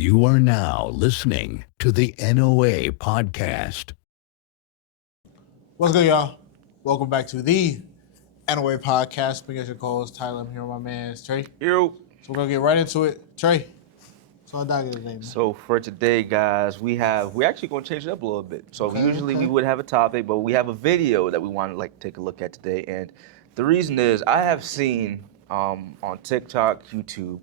You are now listening to the NOA podcast. What's good, y'all? Welcome back to the NOA podcast. Big as your co-host Tyler. I'm here with my man Trey. Yo. So we're gonna get right into it. Trey, so I dog it today, man. So for today, guys, we're actually gonna change it up a little bit. So usually we would have a topic, but we have a video that we want to take a look at today. And the reason is I have seen on TikTok, YouTube,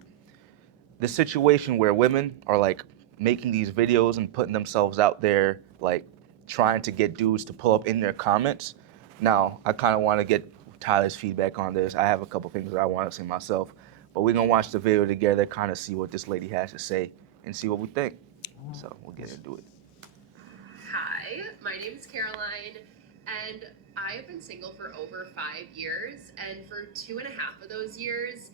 the situation where women are making these videos and putting themselves out there, trying to get dudes to pull up in their comments. Now, I kind of want to get Tyler's feedback on this. I have a couple things that I want to say myself, but we're gonna watch the video together, kind of see what this lady has to say and see what we think. So we'll get into it. Hi, my name is Caroline, and I've been single for over 5 years, and for 2.5 of those years,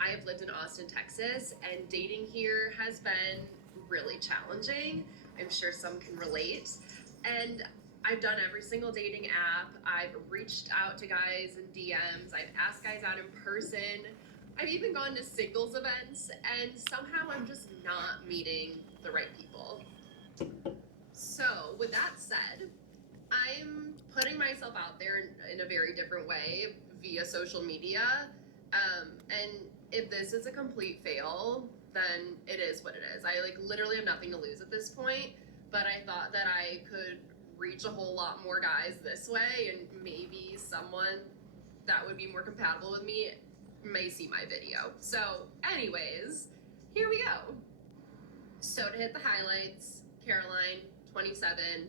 I have lived in Austin, Texas, and dating here has been really challenging. I'm sure some can relate. And I've done every single dating app. I've reached out to guys in DMs. I've asked guys out in person. I've even gone to singles events, and somehow I'm just not meeting the right people. So, with that said, I'm putting myself out there in a very different way via social media. And if this is a complete fail, then it is what it is. I literally have nothing to lose at this point, but I thought that I could reach a whole lot more guys this way, and maybe someone that would be more compatible with me may see my video. So anyways, here we go. So to hit the highlights, Caroline, 27.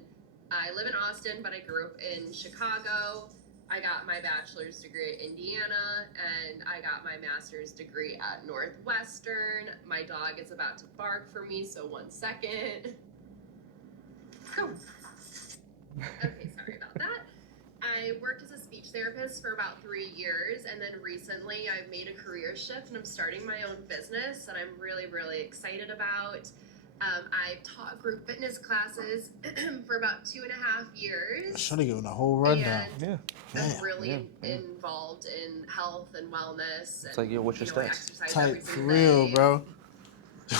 I live in Austin, but I grew up in Chicago. I got my bachelor's degree at Indiana, and I got my master's degree at Northwestern. My dog is about to bark for me, so 1 second. Oh. Okay, sorry about that. I worked as a speech therapist for about 3 years, and then recently I've made a career shift and I'm starting my own business that I'm really, really excited about. I've taught group fitness classes for about 2.5 years. I should have given a whole rundown. And I'm really involved in health and wellness. It's like, yo, what's your stats? Exercise Type every for single real, day. bro.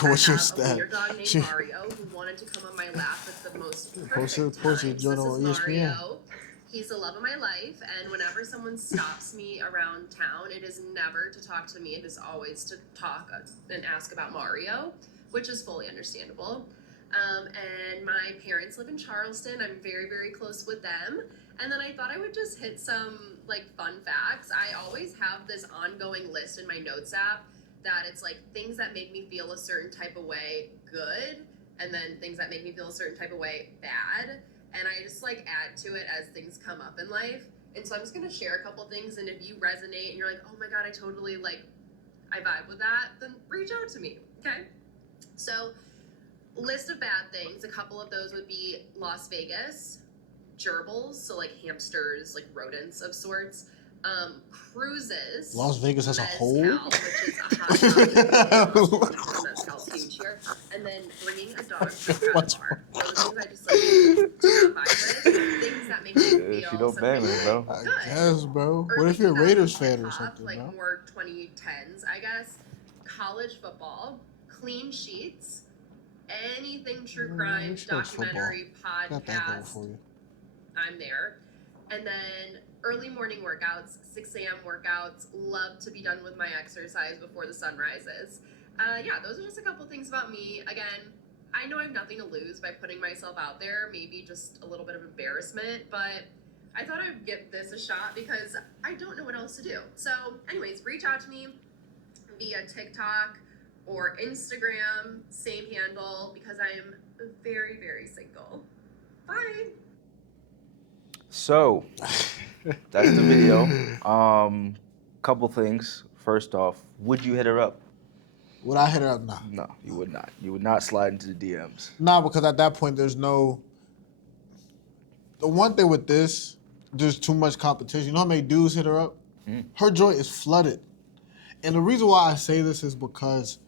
What's your I have a wiener stat? dog named Mario who wanted to come on my lap at the most perfect Post it, times. join This on is ESPN. Mario. He's the love of my life, and whenever someone stops me around town, it is never to talk to me. It is always to talk and ask about Mario, which is fully understandable. And my parents live in Charleston. I'm very, very close with them. And then I thought I would just hit some fun facts. I always have this ongoing list in my notes app that it's things that make me feel a certain type of way good, and then things that make me feel a certain type of way bad. And I just add to it as things come up in life. And so I'm just gonna share a couple things, and if you resonate and you're like, oh my God, I totally I vibe with that, then reach out to me, okay? So, list of bad things, a couple of those would be Las Vegas, gerbils, so hamsters, rodents of sorts, cruises. Las Vegas as a mezcal, whole? which is a hot dog. Mezcal huge here. And then bringing a dog to a crowd bar. Those things I just do not vibe with. Things that make me feel She don't bang me, bro. I good. guess, bro. Early What if you're a 2000s Raiders fan or hip-hop, something, bro? more 2010s, I guess. College football, clean sheets, anything true crime, Which one's football? documentary, Got that going podcast, for you. I'm there. And then early morning workouts, 6 a.m. workouts, love to be done with my exercise before the sun rises. Yeah, those are just a couple things about me. Again, I know I have nothing to lose by putting myself out there, maybe just a little bit of embarrassment, but I thought I'd give this a shot because I don't know what else to do. So anyways, reach out to me via TikTok or Instagram, same handle, because I am very, very single. Bye. So that's the video. Couple things. First off, would you hit her up? Would I hit her up? Nah. No, you would not. You would not slide into the DMs. Nah, because at that point, there's no... The one thing with this, there's too much competition. You know how many dudes hit her up? Her joint is flooded. And the reason why I say this is because...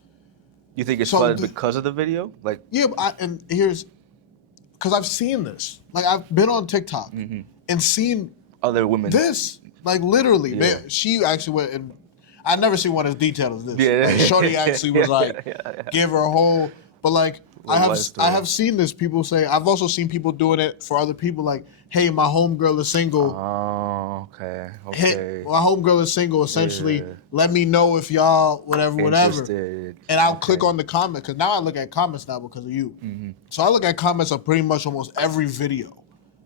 You think it's So flooded the- because of the video? Yeah, but because I've seen this. I've been on TikTok and seen other women. this. Literally, Yeah. man. She actually went and I never seen one as detailed as this. Yeah. Shorty actually was Yeah. gave her a whole But like I have seen this. People say I've also seen people doing it for other people. Like, hey, my homegirl is single. Oh, okay. Hey, my homegirl is single. Essentially, let me know if y'all whatever. Interested. And I'll click on the comment because now I look at comments now because of you. So I look at comments of pretty much almost every video.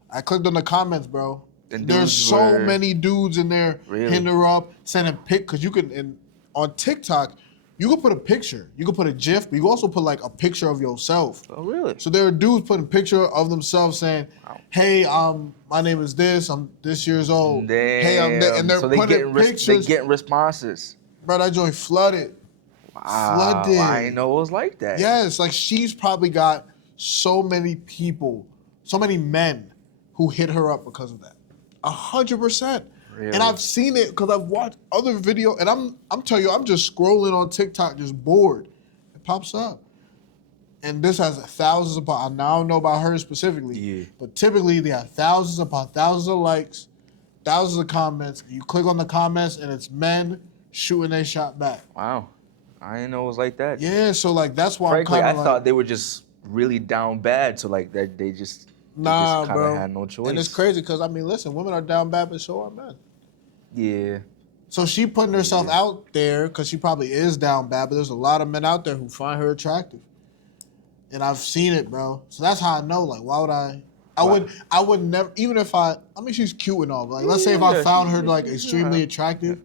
I clicked on the comments, bro. And There's so many dudes in there hitting her up, sending pic because you can. And on TikTok, you can put a picture. You can put a GIF, but you can also put like a picture of yourself. Oh, really? So there are dudes putting a picture of themselves saying, "Hey, my name is this. I'm this years old. Damn. Hey, I'm this," and they're so putting pictures. They getting responses. Bro, that joint flooded. Wow, Flooded. I didn't know it was like that. Yes, like she's probably got so many people, so many men who hit her up because of that. 100%. Really? And I've seen it because I've watched other video, and I'm telling you, I'm just scrolling on TikTok, just bored. It pops up, and this has thousands upon. Now I don't know about her specifically, but typically they have thousands upon thousands of likes, thousands of comments. You click on the comments, and it's men shooting their shot back. Wow, I didn't know it was like that. Yeah, so like that's why Frankly, I'm I kind of thought they were just really down bad, so like that they just nah, kind bro. of had no choice. And it's crazy because I mean, listen, women are down bad, but so are men. Yeah. So she putting herself out there because she probably is down bad, but there's a lot of men out there who find her attractive, and I've seen it, bro. So that's how I know. Like, why would I? I would never. Even if I mean, she's cute and all, but like, let's say if I found her like extremely attractive,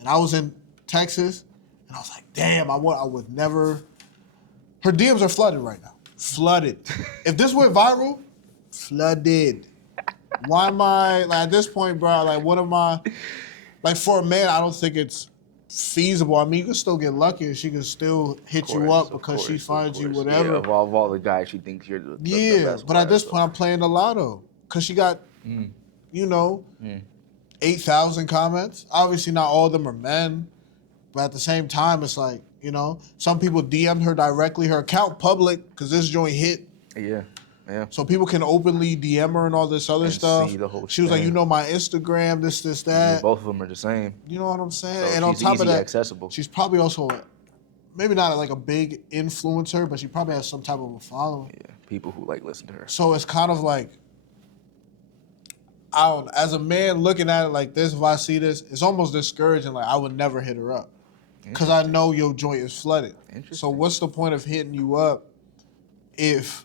and I was in Texas, and I was like, damn, I would never. Her DMs are flooded right now. Flooded. If this went viral, flooded. Why am I like at this point, bro? Like, what am I? Like for a man, I don't think it's feasible. I mean, you can still get lucky, and she can still hit you up because she finds you whatever. Yeah, of all the guys, she thinks you're the best but at this point, I'm playing the lotto because she got, 8,000 comments. Obviously, not all of them are men, but at the same time, it's like some people DM'd her directly. Her account public because this joint hit. Yeah. Yeah. So people can openly DM her and all this other stuff. See the whole she was like, thing. my Instagram, this, that. Yeah, both of them are the same. You know what I'm saying? So and on she's top of easily that, accessible. she's probably also maybe not like a big influencer, but she probably has some type of a following. Yeah, people who like listen to her. So it's kind of like, I don't know, as a man looking at it like this, if I see this, it's almost discouraging. Like I would never hit her up because I know your joint is flooded. So what's the point of hitting you up if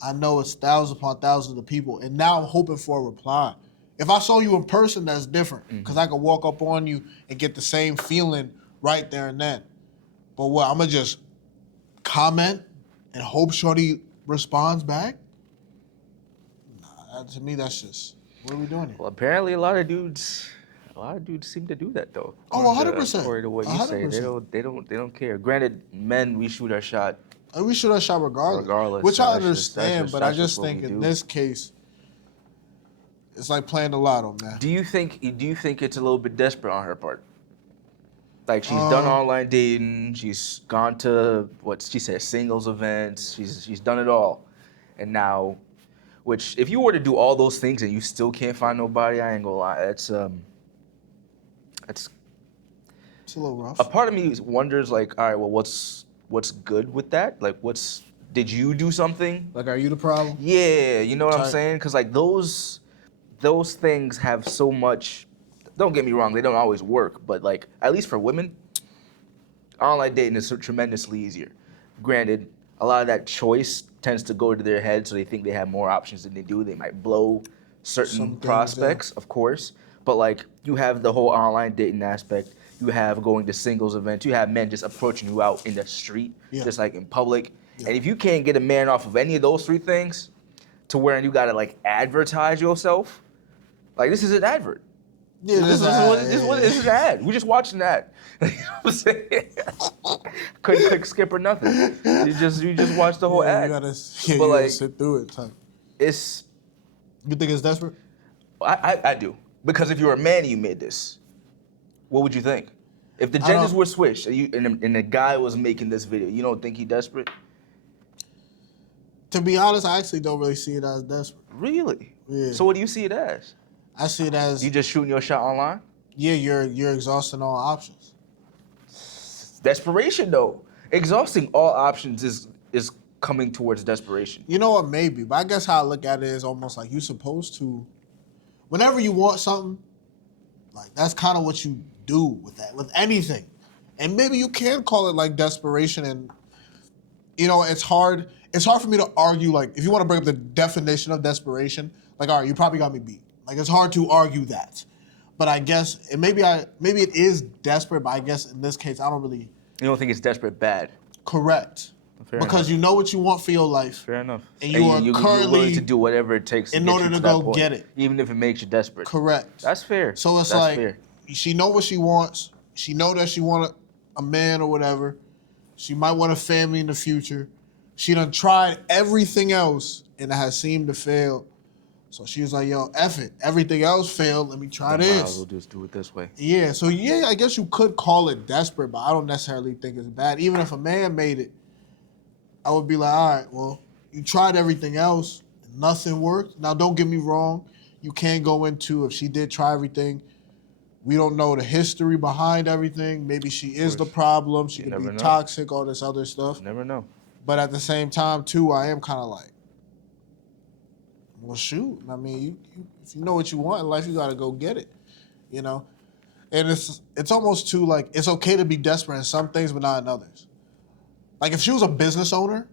I know it's thousands upon thousands of people, and now I'm hoping for a reply. If I saw you in person, that's different, because I could walk up on you and get the same feeling right there and then. But what, I'm going to just comment and hope shorty responds back? Nah, to me, that's just, what are we doing here? Well, apparently a lot of dudes seem to do that though. Oh, 100%. According to what you say, they don't care. Granted, men, we shoot our shot. We shoot our shot regardless. Which so I that's understand, but I just think in this case, it's like playing the lotto, man. Do you think it's a little bit desperate on her part? Like she's done online dating, she's gone to what she said, singles events, she's done it all. And now, which if you were to do all those things and you still can't find nobody, I ain't gonna lie, it's a little rough. A part of me wonders like, all right, well what's good with that? Like did you do something? Like, are you the problem? Yeah, you know what I'm saying? Because like those things have so much. Don't get me wrong, they don't always work, but like at least for women, online dating is tremendously easier. Granted, a lot of that choice tends to go to their head, so they think they have more options than they do. They might blow certain prospects, of course, but like you have the whole online dating aspect. You have going to singles events. You have men just approaching you out in the street, just like in public. Yeah. And if you can't get a man off of any of those three things, to where you gotta like advertise yourself, like this is an advert. Yeah, this is an ad. We just watched an ad. You know what I'm saying? Couldn't click skip or nothing. You just watch the whole ad. You gotta sit through it. It's. You think it's desperate? I do, because if you're a man and you made this, what would you think? If the genders were switched and the guy was making this video, you don't think he's desperate? To be honest, I actually don't really see it as desperate. Really? Yeah. So what do you see it as? I see it as you just shooting your shot online? Yeah, you're exhausting all options. Desperation though. Exhausting all options is coming towards desperation. You know what? Maybe, but I guess how I look at it is almost like you're supposed to. Whenever you want something, like that's kind of what you do with that, with anything, and maybe you can call it like desperation. And it's hard. It's hard for me to argue. Like, if you want to bring up the definition of desperation, like, all right, you probably got me beat. Like, it's hard to argue that. But I guess maybe it is desperate. But I guess in this case, I don't really. You don't think it's desperate bad? Correct. Fair because enough. you know what you want for your life. Fair enough. And you are you're currently willing to do whatever it takes in get order you to that go point, get it. even if it makes you desperate. Correct. That's fair. So it's That's like fair. she know what she wants. She know that she want a man or whatever. She might want a family in the future. She done tried everything else and it has seemed to fail. So she was like, yo, F it. Everything else failed. Let me try Might as this. well just do it this way. Yeah, so yeah, I guess you could call it desperate, but I don't necessarily think it's bad. Even if a man made it, I would be like, all right, well, you tried everything else, and nothing worked. Now, don't get me wrong. You can't go into, if she did try everything, we don't know the history behind everything. Maybe she is the problem. She could never be know. toxic, all this other stuff. Never know. But at the same time, too, I am kind of like, well, shoot. I mean, you if you know what you want in life, you got to go get it, And it's almost too, like, it's okay to be desperate in some things, but not in others. Like, if she was a business owner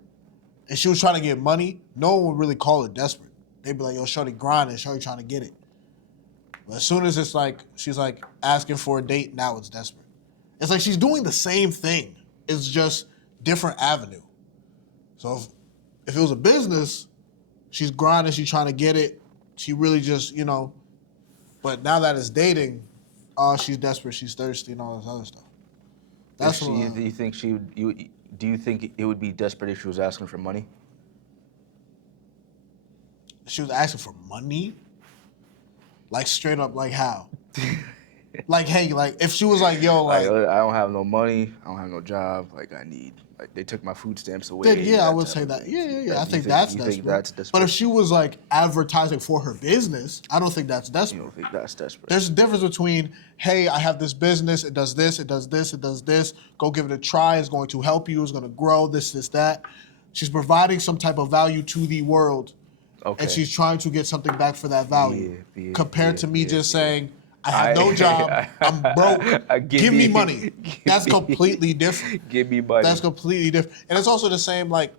and she was trying to get money, no one would really call it desperate. They'd be like, yo, shorty grinding, shorty trying to get it. But as soon as it's like, she's like asking for a date, now it's desperate. It's like she's doing the same thing. It's just different avenue. So if it was a business, she's grinding, she's trying to get it. She really just, but now that it's dating, she's desperate, she's thirsty, and all this other stuff. That's Do what you think she would? Do you think it would be desperate if she was asking for money? she was asking for money. Like straight up, like how? Like, hey, like if she was like, yo, like, I don't have no money. I don't have no job. Like they took my food stamps away. then yeah, I would type say of that. thing. Yeah. I You think that's you desperate. think that's desperate. But if she was like advertising for her business, I don't think that's You desperate. don't think that's desperate? There's a difference between, hey, I have this business, it does this, it does this, it does this. Go give it a try. It's going to help you. It's going to grow. This, that. She's providing some type of value to the world, Okay. and she's trying to get something back for that value. Compared to me just saying, I have no job, I'm broke, give me money. That's completely different. Give me money. That's completely different. And it's also the same, like,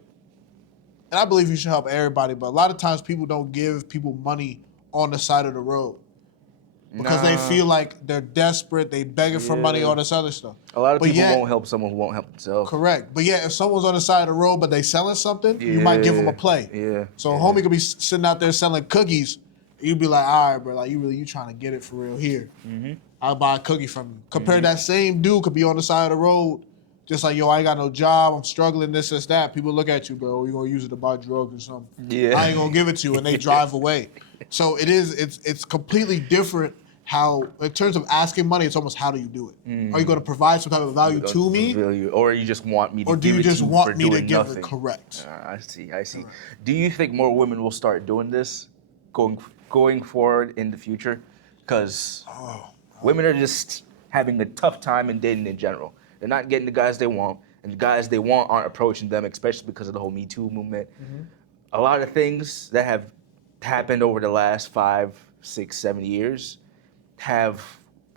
and I believe you should help everybody, but a lot of times people don't give people money on the side of the road because they feel like they're desperate, they begging for money, all this other stuff. A lot of But people yet- won't help someone who won't help themselves. Correct. But yeah, if someone's on the side of the road but they selling something, you might give them a play. Yeah. So a homie could be sitting out there selling cookies. You'd be like, all right, bro, like you trying to get it for real here. Mm-hmm. I'll buy a cookie from you. Compare that same dude could be on the side of the road, just like, yo, I ain't got no job, I'm struggling, this, that. People look at you, bro, you gonna use it to buy drugs or something. Yeah. I ain't gonna give it to you, and they drive away. So it's completely different how, in terms of asking money, it's almost how do you do it? Are you gonna provide some type of value to me? Or you just want me to Or do give you it just to you want for me to doing give nothing? it correct? I see. Do you think more women will start doing this going forward in the future? Because women are just having a tough time in dating in general. They're not getting the guys they want, and the guys they want aren't approaching them, especially because of the whole Me Too movement. A lot of things that have happened over the last 5, 6, 7 years have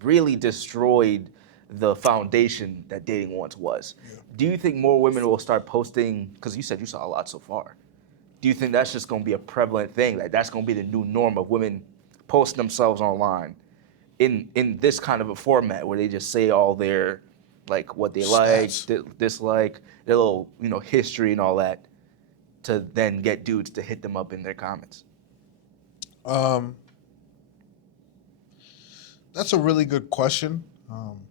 really destroyed the foundation that dating once was. Do you think more women will start posting, because you said you saw a lot so far, do you think that's just going to be a prevalent thing? Like that's going to be the new norm of women posting themselves online in this kind of a format where they just say all their, like what they like, dislike, their little, history and all that, to then get dudes to hit them up in their comments? That's a really good question. I'm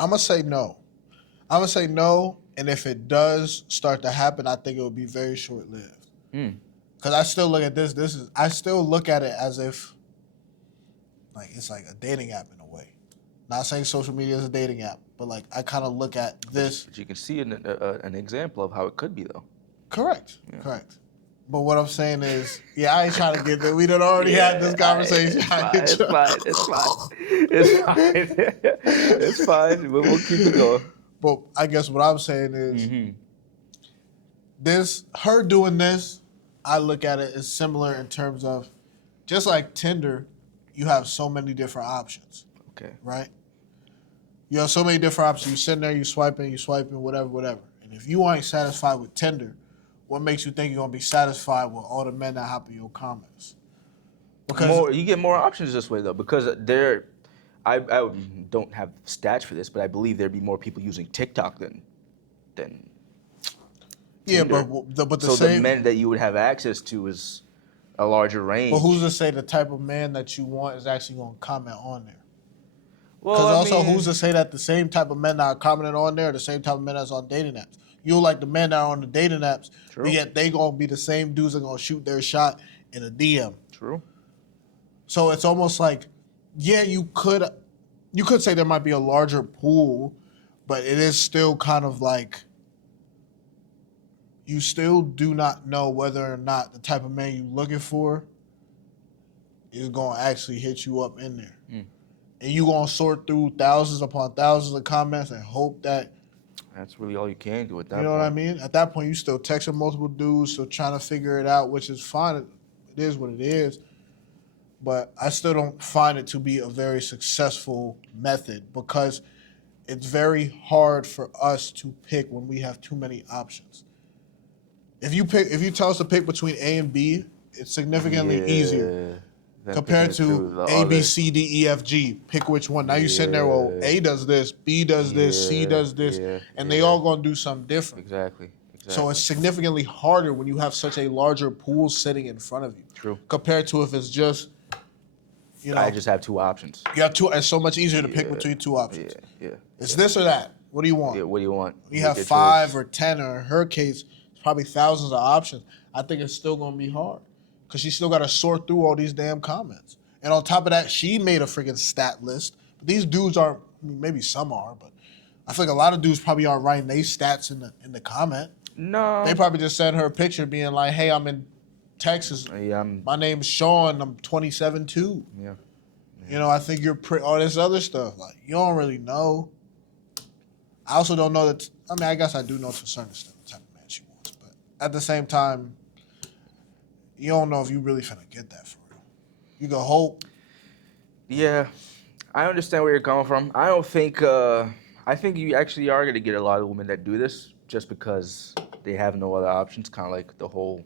gonna say no. And if it does start to happen, I think it will be very short-lived. Because I still look at I still look at it as if, like, it's like a dating app in a way. Not saying social media is a dating app, but like I kind of look at this. But you can see an example of how it could be, though. Correct. But what I'm saying is, I ain't trying to get there. We done already had this conversation. It's fine. We'll keep it going. But I guess what I'm saying is, her doing this, I look at it as similar in terms of, just like Tinder, you have so many different options, Okay. right? You have so many different options. You sitting there, you swiping, whatever. And if you ain't satisfied with Tinder, what makes you think you're gonna be satisfied with all the men that hop in your comments? Because You get more options this way though, because I don't have stats for this, but I believe there'd be more people using TikTok than yeah, Tinder. but the So same. the men that you would have access to is a larger range. But who's to say the type of man that you want is actually gonna comment on there? Well, Because I also, mean, who's to say that the same type of men that are commenting on there are the same type of men that's on dating apps? You'll like the men that are on the dating apps, True. but yet they gonna be the same dudes that gonna shoot their shot in a DM. True. So it's almost like, yeah, you could say there might be a larger pool, but it is still kind of like you still do not know whether or not the type of man you're looking for is gonna actually hit you up in there. And you gonna sort through thousands upon thousands of comments and hope that, That's really all you can do at that you know point. what I mean? At that point, you still texting multiple dudes, still trying to figure it out, which is fine. It is what it is. But I still don't find it to be a very successful method because it's very hard for us to pick when we have too many options. If you tell us to pick between A and B, it's significantly easier than compared picking through to the A, B, other- C, D, E, F, G. Pick which one. Now you sitting there, well, A does this, B does this, C does this, and they all gonna do something different. Exactly. So it's significantly harder when you have such a larger pool sitting in front of you. True. Compared to if it's just, I just have two options. you have two. It's so much easier to pick between two options. Yeah. It's this or that. What do you want? Yeah. What do you want? You have 5 or 10, or in her case, it's probably thousands of options. I think it's still gonna be hard because she still got to sort through all these damn comments. And on top of that, she made a freaking stat list. But these dudes aren't. I mean, maybe some are, but I feel like a lot of dudes probably aren't writing their stats in the comment. No. They probably just send her a picture being like, "Hey, I'm in Texas. Yeah. My name's Sean. I'm 27 too. Yeah. You know, I think you're all this other stuff. Like, you don't really know. I also don't know that. I mean, I guess I do know to a certain extent the type of man she wants, but at the same time, you don't know if you really finna get that for real. You can hope. Yeah, I understand where you're coming from. I don't think. I think you actually are gonna get a lot of women that do this just because they have no other options. Kind of like the whole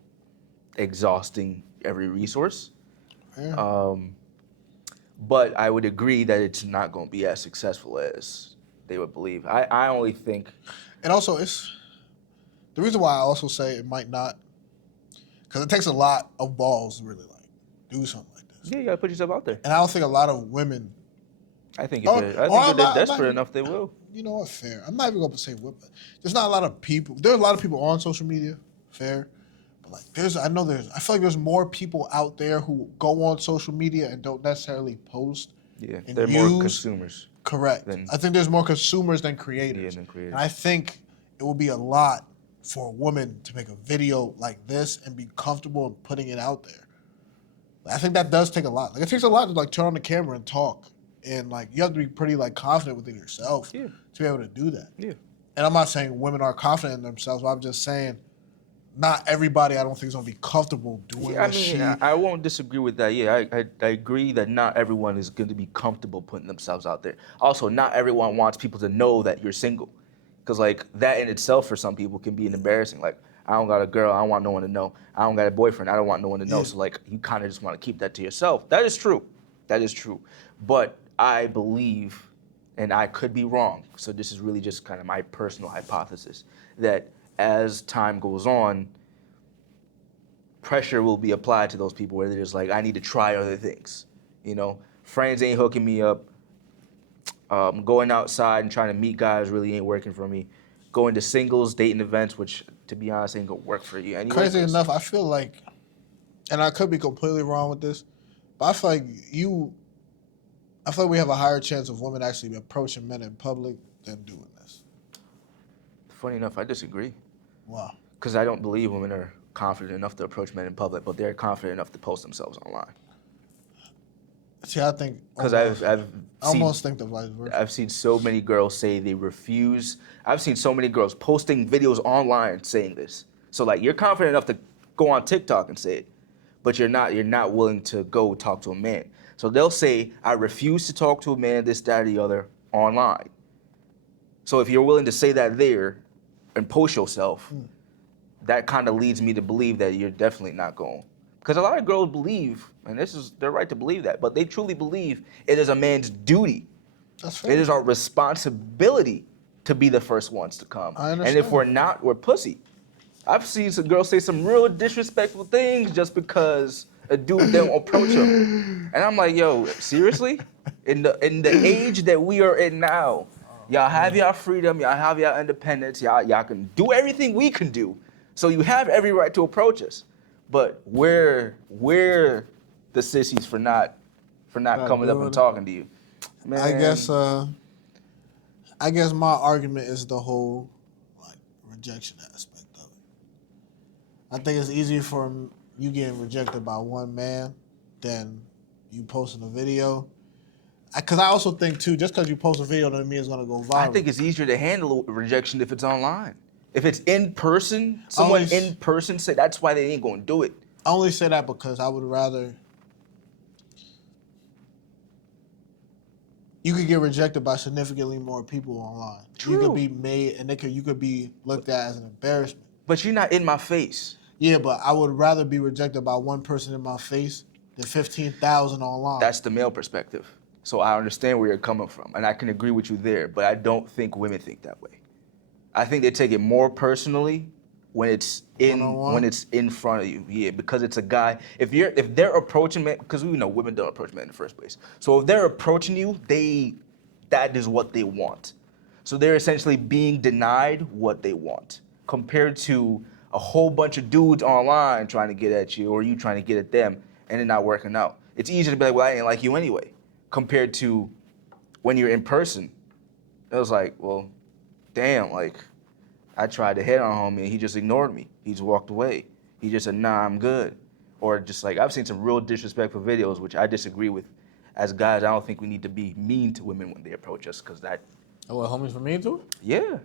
exhausting every resource. Yeah. But I would agree that it's not going to be as successful as they would believe. I only think. And also, it's the reason why I also say it might not, because it takes a lot of balls to really like do something like this. Yeah, you got to put yourself out there. And I don't think a lot of women. I think Or- if or they're I'm not- desperate enough, they will. You know what? Fair. I'm not even gonna say what. There's not a lot of people. There are a lot of people on social media. Fair. Like I feel like there's more people out there who go on social media and don't necessarily post. Yeah, and they're more use- consumers. Correct. I think there's more consumers than creators. Yeah, than creators. And I think it would be a lot for a woman to make a video like this and be comfortable in putting it out there. I think that does take a lot. Like, it takes a lot to like turn on the camera and talk, and like you have to be pretty like confident within yourself to be able to do that. Yeah. And I'm not saying women are confident in themselves, but I'm just saying not everybody I don't think is gonna be comfortable doing Yeah, I what mean, she. I won't disagree with that. Yeah, I agree that not everyone is going to be comfortable putting themselves out there. Also, not everyone wants people to know that you're single. Because, like, that in itself for some people can be embarrassing. Like, I don't got a girl, I don't want no one to know. I don't got a boyfriend, I don't want no one to know. Yeah. So, like, you kind of just want to keep that to yourself. That is true. That is true. But I believe, and I could be wrong, so this is really just kind of my personal hypothesis, that as time goes on, pressure will be applied to those people where they're just like, I need to try other things. You know, friends ain't hooking me up. Going outside and trying to meet guys really ain't working for me. Going to singles, dating events, which, to be honest, ain't gonna work for you anyway. Crazy enough, I feel like, and I could be completely wrong with this, but I feel like we have a higher chance of women actually approaching men in public than doing this. Funny enough, I disagree. Wow. Because I don't believe women are confident enough to approach men in public, but they're confident enough to post themselves online. See, I think Because I almost think the vice versa. I've seen so many girls say they refuse. I've seen so many girls posting videos online saying this. So like you're confident enough to go on TikTok and say it, but you're not willing to go talk to a man. So they'll say, I refuse to talk to a man, this, that, or the other, online. So if you're willing to say that there and post yourself, that kind of leads me to believe that you're definitely not going. Because a lot of girls believe, and this is their right to believe that, but they truly believe it is a man's duty. That's fair. It is our responsibility to be the first ones to come. I And if understand. we're not, we're pussy. I've seen some girls say some real disrespectful things just because a dude don't approach them. And I'm like, yo, seriously? In the age that we are in now, y'all have y'all freedom, y'all have y'all independence, y'all can do everything we can do. So you have every right to approach us. But we're the sissies for not coming up doing and it. talking to you. Man, I guess my argument is the whole like rejection aspect of it. I think it's easier for you getting rejected by one man than you posting a video. Because I also think too, just because you post a video doesn't mean it's gonna go viral. I think it's easier to handle rejection if it's online. If it's in person, someone Always- in person say that's why they ain't gonna do it. I only say that because I would rather. You could get rejected by significantly more people online. You True. could be made, and you could be looked at as an embarrassment. But you're not in my face. Yeah, but I would rather be rejected by one person in my face than 15,000 online. That's the male perspective. So I understand where you're coming from, and I can agree with you there. But I don't think women think that way. I think they take it more personally when it's One-on-one? when it's in front of you. Yeah, because it's a guy. If they're approaching men, because we know women don't approach men in the first place. So if they're approaching you, that is what they want. So they're essentially being denied what they want, compared to a whole bunch of dudes online trying to get at you, or you trying to get at them, and it not working out. It's easier to be like, well, I didn't like you anyway, compared to when you're in person. It was like, well, damn, like, I tried to hit on homie and he just ignored me. He just walked away. He just said, nah, I'm good. Or just like, I've seen some real disrespectful videos, which I disagree with. As guys, I don't think we need to be mean to women when they approach us, because that, Oh, what, homies for me too? yeah.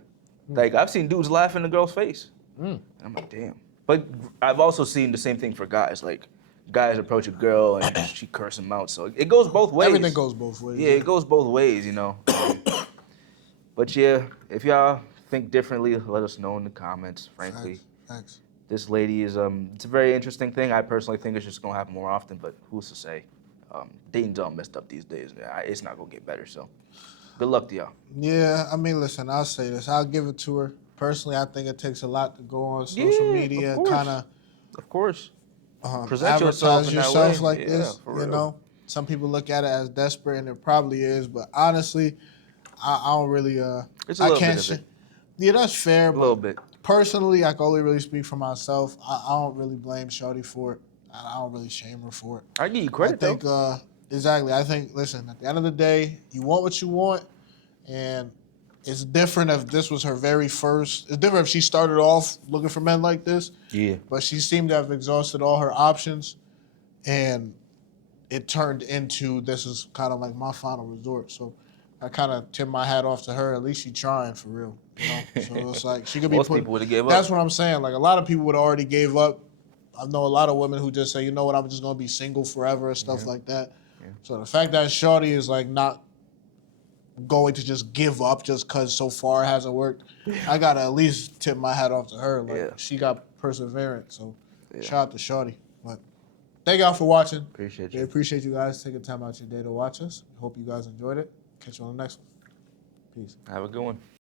Like, I've seen dudes laugh in the girl's face. And I'm like, damn. But I've also seen the same thing for guys. Like, guys approach a girl and she curse them out. So it goes both ways. Everything goes both ways. Yeah, it goes both ways, you know. But yeah, if y'all think differently, let us know in the comments, frankly. Thanks. This lady is, it's a very interesting thing. I personally think it's just gonna happen more often, but who's to say? Dating's all messed up these days. It's not gonna get better, so good luck to y'all. Yeah, I mean, listen, I'll say this. I'll give it to her. Personally, I think it takes a lot to go on social media, of course. kind of Of course. Present advertise yourself in that yourself way. like Yeah, this. for You real. know, some people look at it as desperate, and it probably is. But honestly, I don't really. It's a I little can't. bit of it. Yeah, that's fair. A But little bit. personally, I can only really speak for myself. I don't really blame Shorty for it. I don't really shame her for it. I give you I credit think though. exactly. I think listen, at the end of the day, you want what you want, and it's different if this was her very first. It's different if she started off looking for men like this, Yeah. but she seemed to have exhausted all her options, and it turned into this is kind of like my final resort. So I kind of tip my hat off to her. At least she trying for real. You know? So it's like she could be Most put. people would have gave up. That's what I'm saying. Like a lot of people would have already gave up. I know a lot of women who just say, you know what, I'm just gonna be single forever and stuff like that. So the fact that Shorty is like not going to just give up just because so far it hasn't worked, I gotta at least tip my hat off to her. Like Yeah. she got perseverance. So shout out to Shorty. But thank y'all for watching. Appreciate We you. appreciate you guys taking time out your day to watch us. Hope you guys enjoyed it. Catch you on the next one. Peace. Have a good one.